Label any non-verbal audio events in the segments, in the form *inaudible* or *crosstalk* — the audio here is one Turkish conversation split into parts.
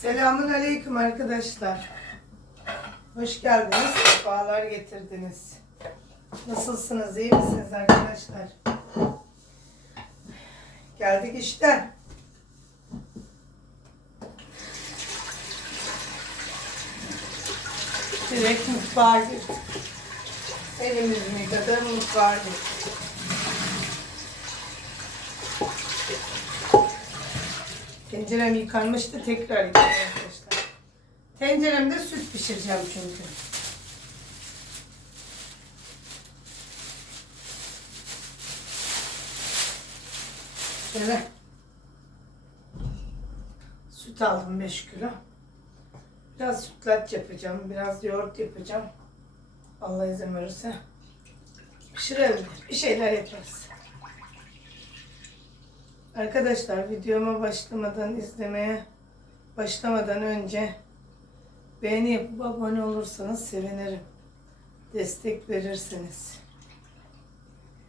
Selamun Aleyküm arkadaşlar. Hoş geldiniz. Sefalar getirdiniz. Nasılsınız? iyi misiniz arkadaşlar? Geldik işte. Direkt mutfağa girdik. Elimizi yıkadım mutfağa girdik. Tencerem yıkanmıştı tekrar yıkadım arkadaşlar. Tenceremde süt pişireceğim çünkü. Şöyle süt aldım 5 kilo. Biraz sütlaç yapacağım, biraz yoğurt yapacağım. Allah izin verirse. Pişirelim, bir şeyler yaparız. Arkadaşlar videoma başlamadan izlemeye başlamadan önce beğeni yapıp abone olursanız sevinirim. Destek verirseniz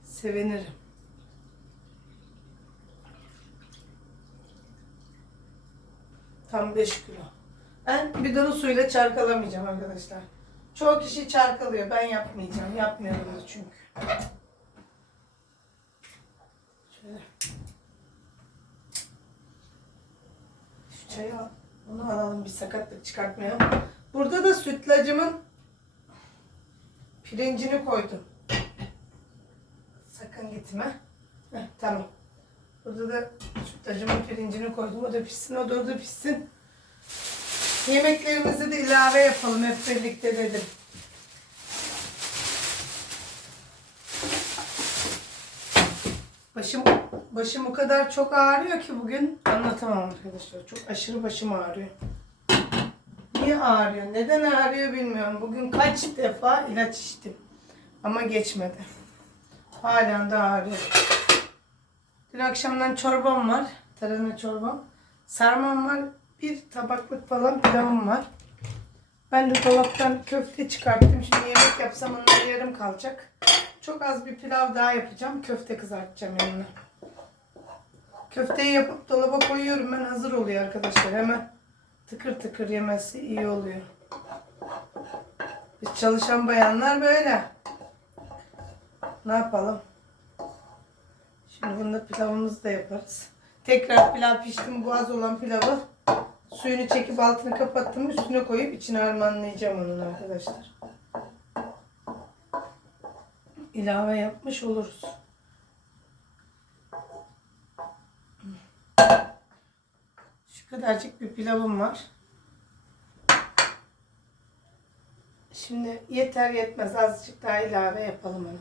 sevinirim. Tam 5 kilo. Ben bidonu suyla çarkalamayacağım arkadaşlar. Çoğu kişi çarkalıyor. Ben yapmayacağım. Yapmıyorum da çünkü. Şöyle. Al. Bunu alalım bir sakatlık çıkartmayalım. Burada da sütlacımın pirincini koydum. Sakın gitme. Heh, tamam. Burada da sütlacımın pirincini koydum. O da pişsin, o da orada pişsin. Yemeklerimizi de ilave yapalım hep birlikte dedim. Başım başım o kadar çok ağrıyor ki bugün anlatamam arkadaşlar. Çok aşırı başım ağrıyor. Niye ağrıyor? Neden ağrıyor bilmiyorum. Bugün kaç defa ilaç içtim. Ama geçmedi. Halen de ağrıyor. Dün akşamdan çorbam var. Tarhana çorbam. Sarmam var. Bir tabaklık falan pilavım var. Ben de dolaptan köfte çıkarttım. Şimdi yemek yapsam onlar yarım kalacak. Çok az bir pilav daha yapacağım. Köfte kızartacağım yanına. Köfteyi yapıp dolaba koyuyorum. Ben hazır oluyor arkadaşlar. Hemen tıkır tıkır yemesi iyi oluyor. Biz çalışan bayanlar böyle. Ne yapalım? Şimdi bunda pilavımızı da yaparız. Tekrar pilav piştim. Bu az olan pilavı suyunu çekip altını kapattım. Üstüne koyup içine harmanlayacağım onun arkadaşlar. ilave yapmış oluruz. Şu kadarcık bir pilavım var. Şimdi yeter yetmez azıcık daha ilave yapalım onu.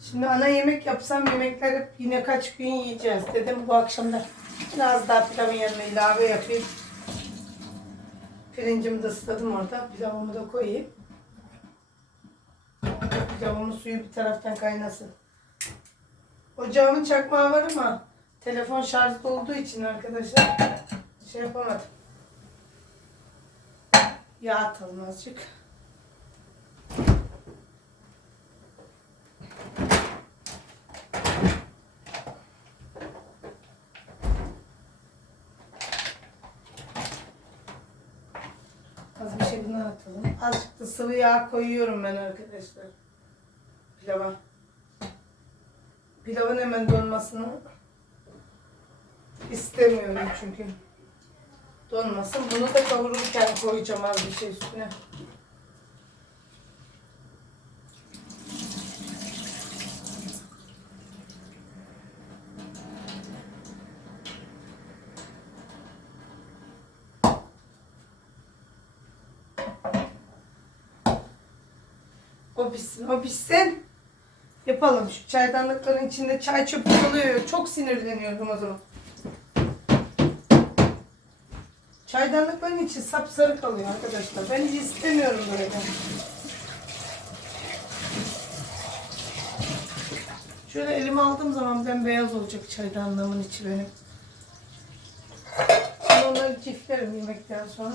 Şimdi ana yemek yapsam yemekler hep yine kaç gün yiyeceğiz. Dedim bu akşam da biraz daha pilavın yanına ilave yapayım. Pirincimi de ısladım orada. Pilavımı da koyayım. Pilavımın suyu bir taraftan kaynasın. Ocağımın çakmağı var ama telefon şarjda olduğu için arkadaşlar şey yapamadım. Yağ atalım azıcık. Az bir şey buna atalım. Azıcık da sıvı yağ koyuyorum ben arkadaşlar. Pilava. Pilavın hemen donmasını istemiyorum çünkü. Donmasın. Bunu da kavururken koyacağım az bir şey üstüne. O pişsin, o pişsin. Yapalım şu çaydanlıkların içinde çay çöpü oluyor. Çok sinirleniyorum o zaman. Çaydanlıkların içi sapsarı kalıyor arkadaşlar. Ben istemiyorum böyle. Şöyle elime aldığım zaman ben beyaz olacak çaydanlığımın içi benim. Şimdi onları çiftlerim yemekten sonra.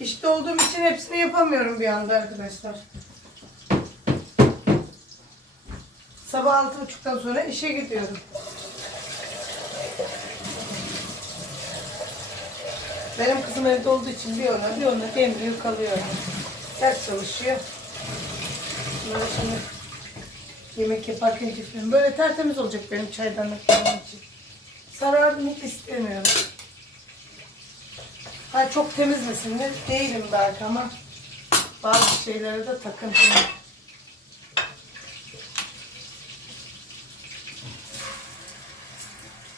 İşte olduğum için hepsini yapamıyorum bir anda arkadaşlar. Sabah altı buçuktan sonra işe gidiyorum. Benim kızım evde olduğu için bir ona bir ona emriyor kalıyor. Ders çalışıyor. Bunları şimdi yemek yaparken cifrim. Böyle tertemiz olacak benim çaydanlıklarım için. Zararını hiç istemiyorum. Ha çok temiz misindir? Değilim belki ama bazı şeylere de takıntılıyım.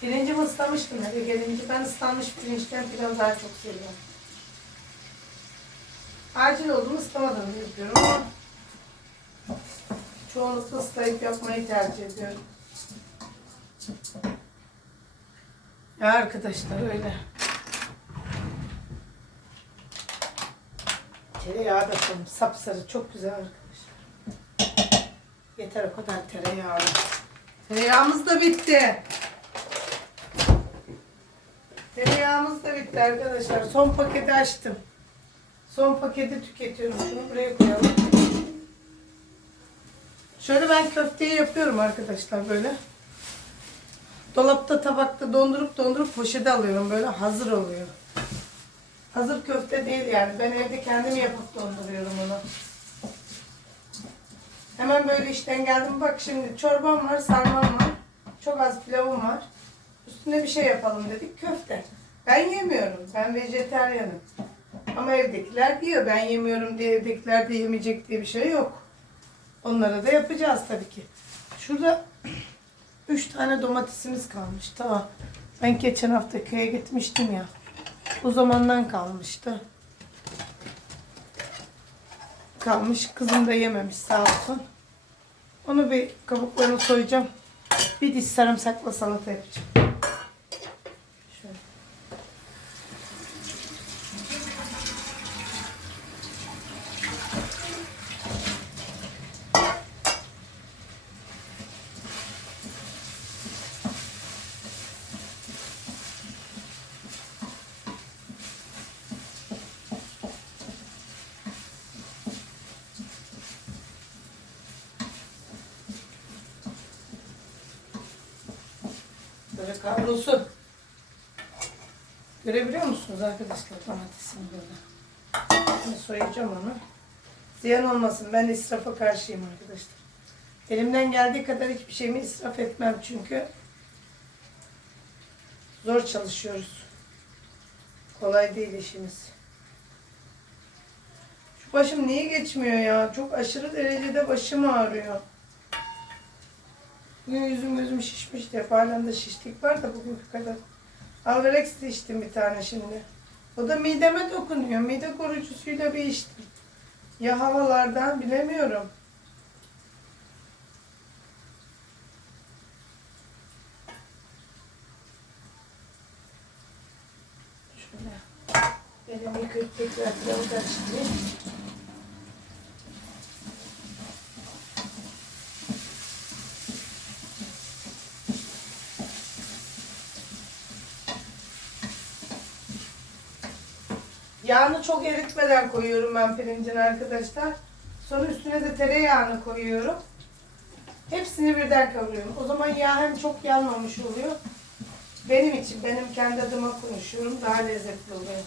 Pirincimi ıslamıştım eve gelince. Ben ıslanmış pirinçten pilav daha çok seviyorum. Acil oldu mu ıslamadan da yapıyorum ama çoğunlukla ıslayıp yapmayı tercih ediyorum. Ya arkadaşlar öyle. Tereyağı da koydum. Sapsarı çok güzel arkadaşlar. Yeter o kadar tereyağı. Tereyağımız da bitti. Tereyağımız da bitti arkadaşlar. Son paketi açtım. Son paketi tüketiyorum. Şunu buraya koyalım. Şöyle ben köfteyi yapıyorum arkadaşlar böyle. Dolapta tabakta dondurup dondurup poşete alıyorum. Böyle hazır oluyor. Hazır köfte değil yani. Ben evde kendim yapıp donduruyorum onu. Hemen böyle işten geldim. Bak şimdi çorbam var, sarmam var. Çok az pilavım var. Üstüne bir şey yapalım dedik. Köfte. Ben yemiyorum. Ben vejeteryanım. Ama evdekiler yiyor. Ben yemiyorum diye evdekiler de yemeyecek diye bir şey yok. Onlara da yapacağız tabii ki. Şurada *clears throat* üç tane domatesimiz kalmış. Tamam. Ben geçen hafta köye gitmiştim ya. O zamandan kalmıştı. Kalmış. Kızım da yememiş sağ olsun. Onu bir kabuklarını soyacağım. Bir diş sarımsakla salata yapacağım. Şöyle. Böyle kavrulsun. Görebiliyor musunuz arkadaşlar domatesini böyle? Şimdi soyacağım onu. Ziyan olmasın. Ben israfa karşıyım arkadaşlar. Elimden geldiği kadar hiçbir şeyimi israf etmem çünkü zor çalışıyoruz. Kolay değil işimiz. Şu başım niye geçmiyor ya? Çok aşırı derecede başım ağrıyor. Bugün yüzüm gözüm şişmişti. Hep halen de şişlik var da bugünkü kadar. Alverex de içtim bir tane şimdi. O da mideme dokunuyor. Mide koruyucusuyla bir içtim. Ya havalardan bilemiyorum. Şöyle. Elimi yıkayıp tekrar pilavı karıştırayım. Yağını çok eritmeden koyuyorum ben pirincin arkadaşlar. Sonra üstüne de tereyağını koyuyorum. Hepsini birden kavuruyorum. O zaman yağ hem çok yanmamış oluyor. Benim için, benim kendi adıma konuşuyorum. Daha lezzetli oluyor.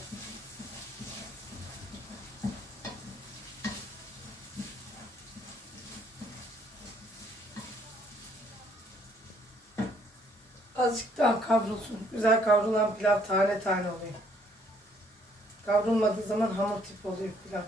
Azıcık daha kavrulsun. Güzel kavrulan pilav tane tane oluyor. Kavrulmadığı zaman hamur tip oluyor pilav.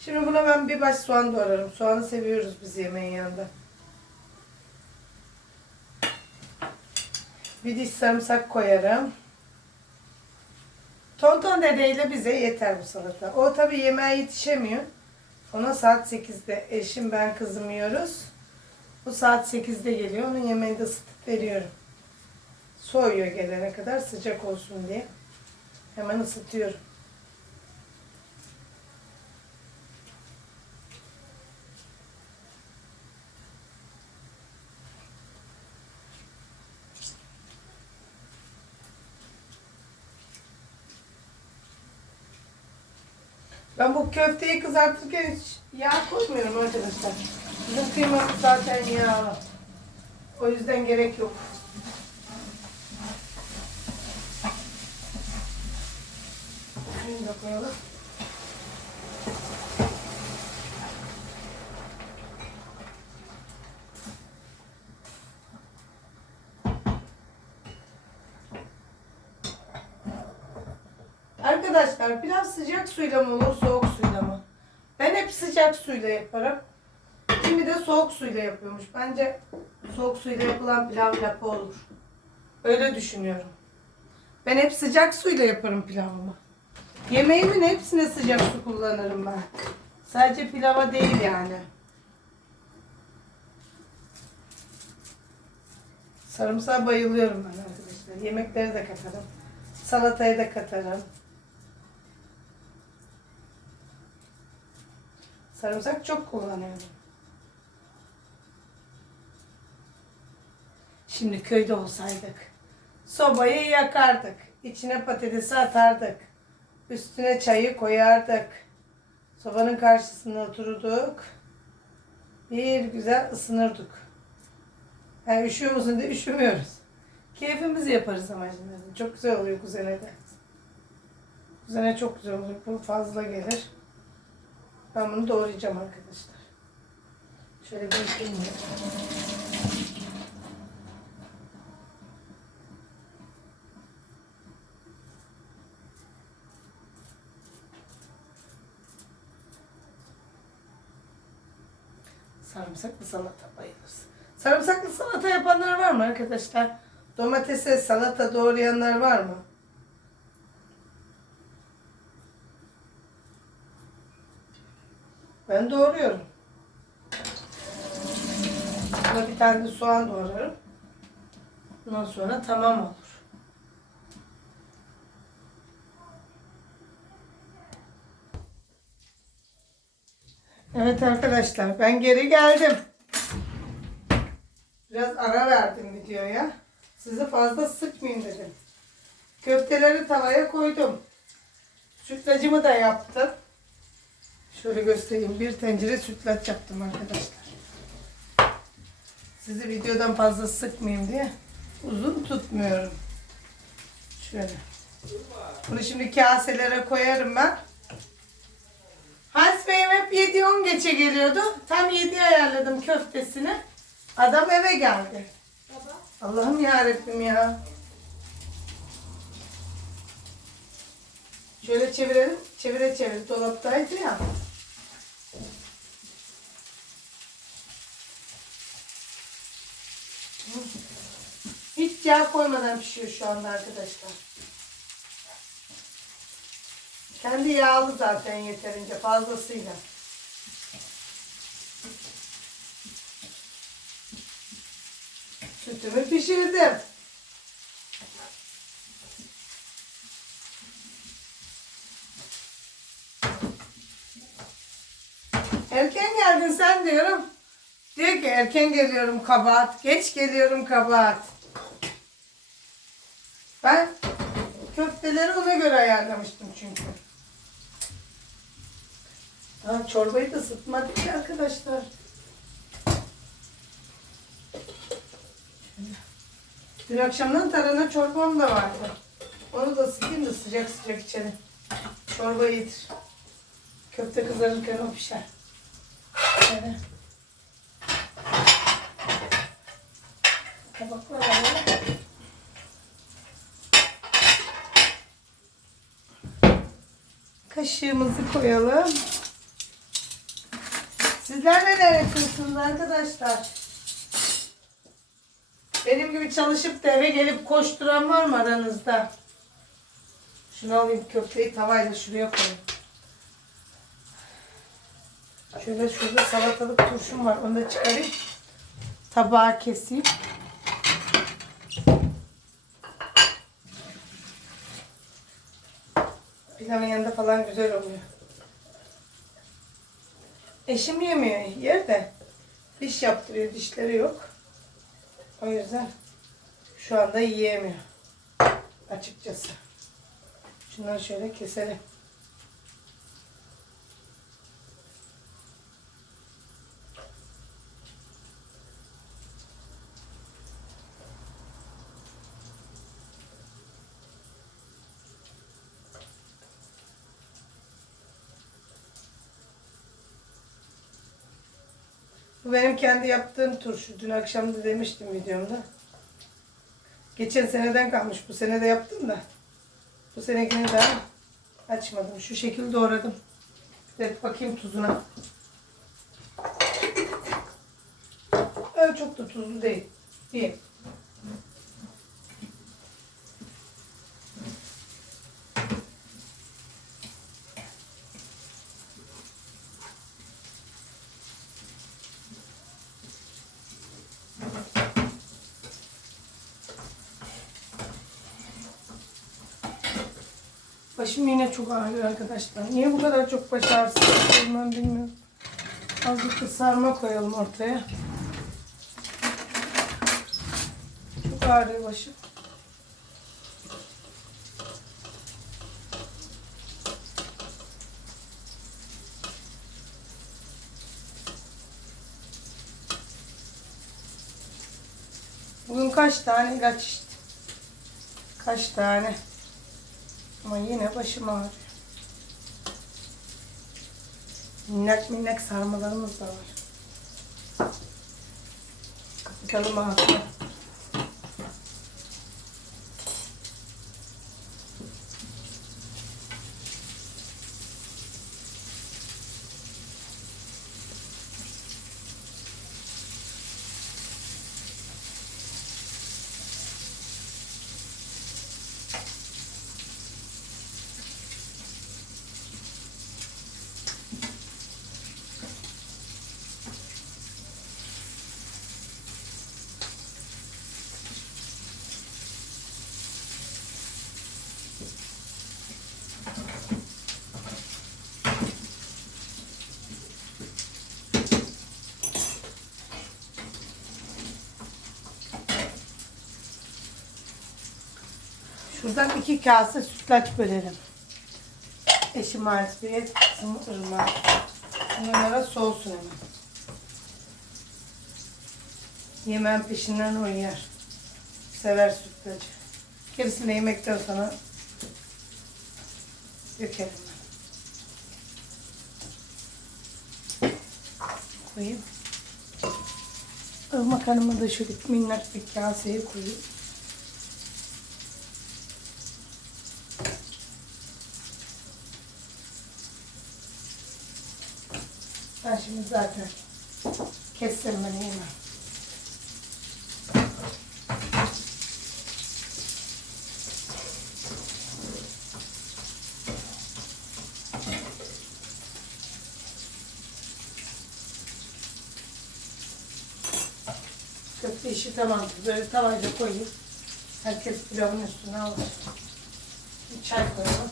Şimdi buna ben bir baş soğan doğrarım. Soğanı seviyoruz biz yemeğin yanında. Bir diş sarımsak koyarım. Tonton dedeyle bize yeter bu salata. O tabii yemeğe yetişemiyor. Ona saat 8'de eşim ben kızım. Bu saat 8'de geliyor. Onun yemeğini de ısıtıp veriyorum. Soğuyor gelene kadar sıcak olsun diye. Hemen ısıtıyorum. Ben köfteyi kızartırken hiç yağ koymuyorum arkadaşlar. Bizim kıymamız zaten yağlı. O yüzden gerek yok. Şunu da koyalım. Arkadaşlar pilav sıcak suyla mı olur soğuk sıcak suyla yaparım. Kimi de soğuk suyla yapıyormuş. Bence soğuk suyla yapılan pilav yapı olur. Öyle düşünüyorum. Ben hep sıcak suyla yaparım pilavımı. Yemeğimin hepsine sıcak su kullanırım ben. Sadece pilava değil yani. Sarımsağa bayılıyorum ben arkadaşlar. Yemekleri de katarım. Salatayı da katarım. Sarımsak çok kullanıyorum. Şimdi köyde olsaydık. Sobayı yakardık. içine patatesi atardık. Üstüne çayı koyardık. Sobanın karşısına oturduk. Bir güzel ısınırdık. Yani üşüyor musun diye üşümüyoruz. Keyfimizi yaparız ama şimdi. Çok güzel oluyor kuzene de. Kuzene çok güzel oluyor. Bu fazla gelir. Ben bunu doğrayacağım arkadaşlar. Şöyle bir ya. Sarımsaklı salata bayılırız. Sarımsaklı salata yapanlar var mı arkadaşlar? Domatese salata doğrayanlar var mı? Ben doğruyorum. Buna bir tane de soğan doğrarım. Ondan sonra tamam olur. Evet arkadaşlar ben geri geldim. Biraz ara verdim videoya. Sizi fazla sıkmayayım dedim. Köfteleri tavaya koydum. Sütlacımı da yaptım. Şöyle göstereyim. Bir tencere sütlaç yaptım arkadaşlar. Sizi videodan fazla sıkmayayım diye uzun tutmuyorum. Şöyle. Bunu şimdi kaselere koyarım ben. Hans Bey'im hep 7-10 geçe geliyordu. Tam 7 ayarladım köftesini. Adam eve geldi. Allah'ım yarabbim ya. Şöyle çevirelim. Çevire çevire dolaptaydı ya. Yağ koymadan pişiyor şu anda arkadaşlar. Kendi yağlı zaten yeterince fazlasıyla. Sütümü pişirdim. Erken geldin sen diyorum. Diyor ki erken geliyorum kabahat, geç geliyorum kabahat. Ben köfteleri ona göre ayarlamıştım çünkü. Ha, çorbayı da ısıtmadık ki arkadaşlar. Dün akşamdan tarhana çorbam da vardı. Onu da ısıtayım da sıcak sıcak içelim. Çorba iyidir. Köfte kızarırken o pişer. Şöyle. Tabaklar alalım. Kaşığımızı koyalım. Sizler neler yapıyorsunuz arkadaşlar? Benim gibi çalışıp da eve gelip koşturan var mı aranızda? Şunu alayım köfteyi tavayla şuraya koyayım. Şöyle şurada salatalık turşum var. Onu da çıkarayım. Tabağa keseyim. Pilavın yanında falan güzel oluyor. Eşim yemiyor. Yer de diş yaptırıyor. Dişleri yok. O yüzden şu anda yiyemiyor. Açıkçası. Şunları şöyle keselim. Bu benim kendi yaptığım turşu. Dün akşam da demiştim videomda. Geçen seneden kalmış. Bu sene de yaptım da. Bu senekini daha açmadım. Şu şekilde doğradım. Evet bakayım tuzuna. Öyle çok da tuzlu değil. İyi. Başım yine çok ağrıyor arkadaşlar. Niye bu kadar çok baş ağrısı ben bilmiyorum. Azıcık da sarma koyalım ortaya. Çok ağrıyor başım. Bugün kaç tane ilaç içtim? Kaç tane? Ama yine başım ağrıyor. Minnak minnak sarmalarımız da var. Bakalım ağzına. Şuradan iki kase sütlaç bölelim. Eşim Halis Bey'e kızım Irmak. Bunlara soğusun hemen. Yemen peşinden o yer. Sever sütlacı. Gerisini yemekten sonra dökerim ben. Koyayım. Irmak Hanım'a da şöyle minnak bir kaseye koyayım. Şimdi zaten kessem ben yemem. Köfte işi tamamdır. Böyle tavayla koyayım. Herkes pilavın üstüne alır. Bir çay koyalım.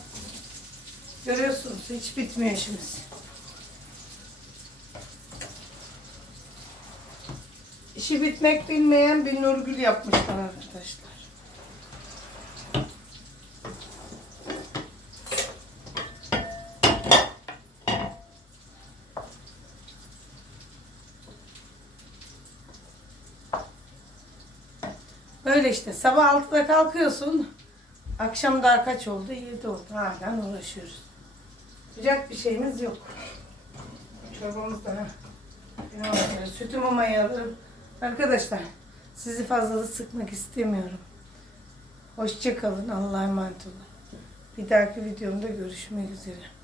Görüyorsunuz hiç bitmiyor işimiz. İşi bitmek bilmeyen bir Nurgül yapmışlar arkadaşlar. Böyle işte sabah 6'da kalkıyorsun. Akşam daha kaç oldu? 7 oldu. Hala uğraşıyoruz. Sıcak bir şeyimiz yok. Çorbamız da Sütümü mayalarım. Arkadaşlar sizi fazla da sıkmak istemiyorum. Hoşçakalın. Allah'a emanet olun. Bir dahaki videomda görüşmek üzere.